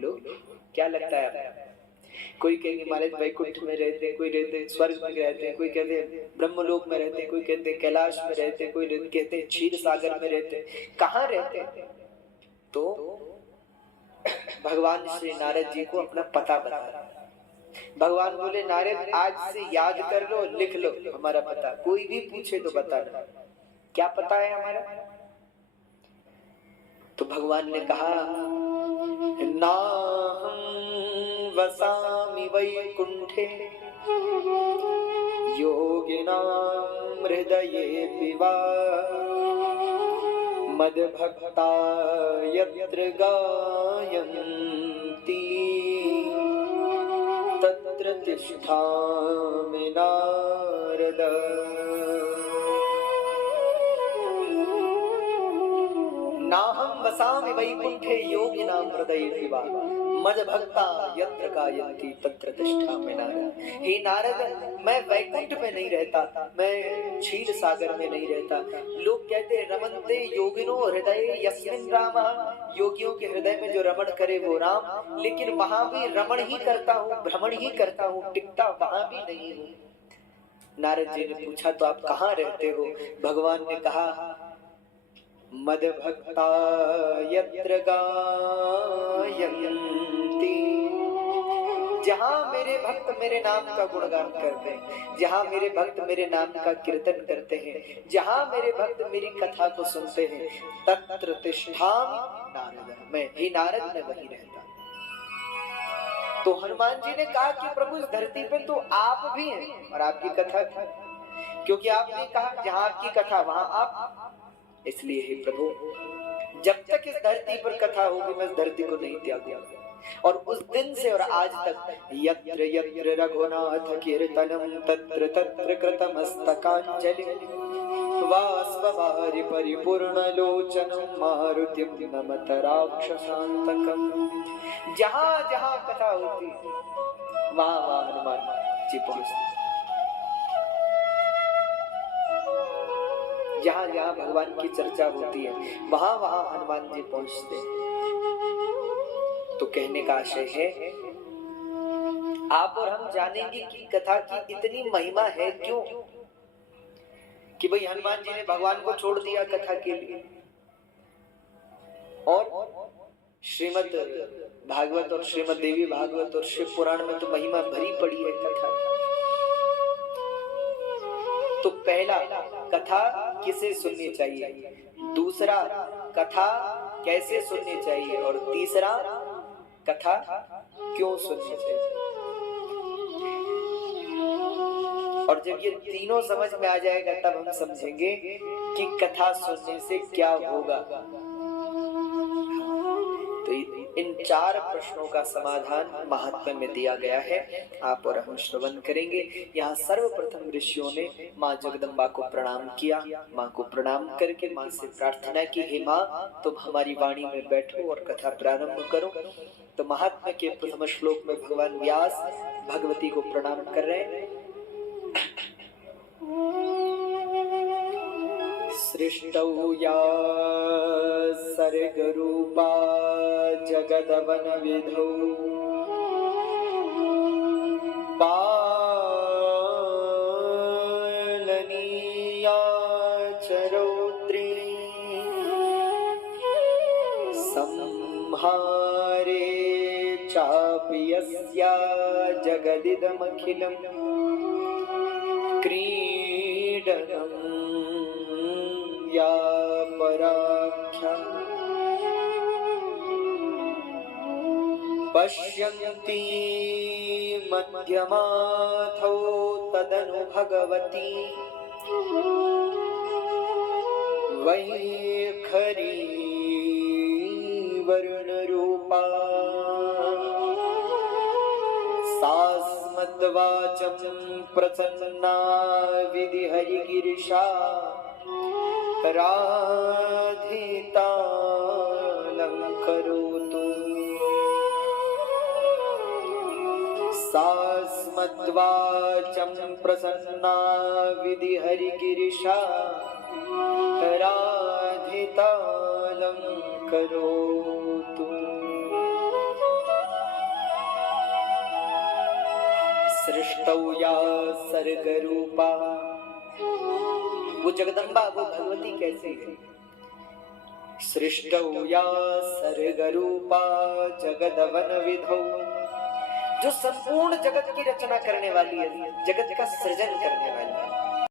बोलो क्या लगता है आपको? कोई कहेंगे महाराज वैकुंठ में रहते हैं, कोई रहते हैं स्वर्ग में रहते हैं, कोई कहते हैं ब्रह्मलोक में रहते हैं, कोई कहते हैं कैलाश में रहते हैं, कोई कहते हैं क्षीर सागर में रहते हैं। कहाँ रहते हैं? तो भगवान श्री नारद जी को अपना पता बता। भगवान बोले नारद आज से याद कर लो, लिख लो हमारा पता, कोई भी पूछे तो बता दो क्या पता है हमारा। तो भगवान ने कहा नाहं वसामि वैकुंठे योगिनां हृदयेऽपि वा मद्भक्ता यत्र गायन्ति तत्र तिष्ठामि नारद। नाहं वसामि वैकुंठे योगिनां हृदयेऽपि वा मद्भक्ता यत्र गायन्ति तत्र तिष्ठामि नारद। हे नारद, मैं वैकुंठ में नहीं रहता, मैं क्षीर सागर में नहीं रहता। लोग कहते हैं रमन्ते योगिनो हृदये यस्मिन् रामः, योगियों के हृदय में जो रमण करे वो राम, लेकिन वहां भी रमण ही करता हूँ, भ्रमण ही करता हूँ, टिकता वहां भी नहीं हूँ। नारद जी ने पूछा तो आप कहाँ रहते हो? भगवान ने कहा मद्भक्ता यत्र गायन्ति, जहां मेरे भक्त मेरे नाम का गुणगान करते हैं, जहां मेरे भक्त मेरे नाम का कीर्तन करते हैं, जहां मेरे भक्त मेरी कथा को सुनते हैं, तत्र तिष्ठामि नारद, मैं ही नारद में वही रहता। तो हनुमान जी ने कहा कि प्रभु इस धरती पे तो आप भी हैं और आपकी कथा, क्योंकि आपने कहा जहां आपकी कथा वहां आप, इसलिए हे प्रभु जब तक इस धरती पर कथा होगी मैं इस धरती को नहीं त्यागूंगा। और उस दिन से और आज तक यत्र यत्र रघुनाथ कीर्तनम तत्र तत्र कृतमस्तकांजलि वाष्पवारि परिपूर्ण लोचनम मारुतिम नमत राक्षसांतकम। जहां जहां कथा होती वहां वहां हनुमान जी पहुंचते, जहां जहां भगवान की चर्चा होती है वहां वहां हनुमान जी पहुंचते। तो कहने का आशय है आप और हम जानेंगे कि कथा की इतनी महिमा है क्यों, कि भाई हनुमान जी ने भगवान को छोड़ दिया कथा के लिए। और श्रीमद् भागवत और श्रीमद् देवी भागवत और शिव पुराण में तो महिमा भरी पड़ी है कथा। तो पहला कथा किसे सुननी चाहिए, दूसरा कथा कैसे सुननी चाहिए, और तीसरा कथा क्यों सुननी चाहिए। और जब ये तीनों समझ में आ जाएगा तब हम समझेंगे कि कथा सुनने से क्या होगा। तो इन 4 प्रश्नों का समाधान महात्म्य में दिया गया है, आप और हम श्रवण करेंगे। यहाँ सर्वप्रथम ऋषियों ने माँ जगदम्बा को प्रणाम किया। माँ को प्रणाम करके माँ से प्रार्थना की, हे माँ तुम हमारी वाणी में बैठो और कथा प्रारंभ करो। तो महात्म्य के प्रथम श्लोक में भगवान व्यास भगवती को प्रणाम कर रहे हैं। सृष्टौ या सर्गरूपा जगदवन विधौ पालनीया चरौत्री संहारे चापि यस्या जगदिदमखिलं क्रीडनम् या पराख्या पश्यन्ति मध्यमाथौ तदनु भगवती वैखरी वरुणरूपा सास्मद्वाचं प्रसन्ना विधिहरिगिरिशा राधितालंकरोतु सास्मद्वाचं प्रसन्ना विधिहरिगिरिशा राधितालंकरोतु। सृष्टौ या सर्गरूपा, वो जगदम्बा, वो भगवती कैसी है? सृष्टौ या सर्गरूपा जगदवन विधौ, जो संपूर्ण जगत की रचना करने वाली है, जगत का सृजन करने वाली है।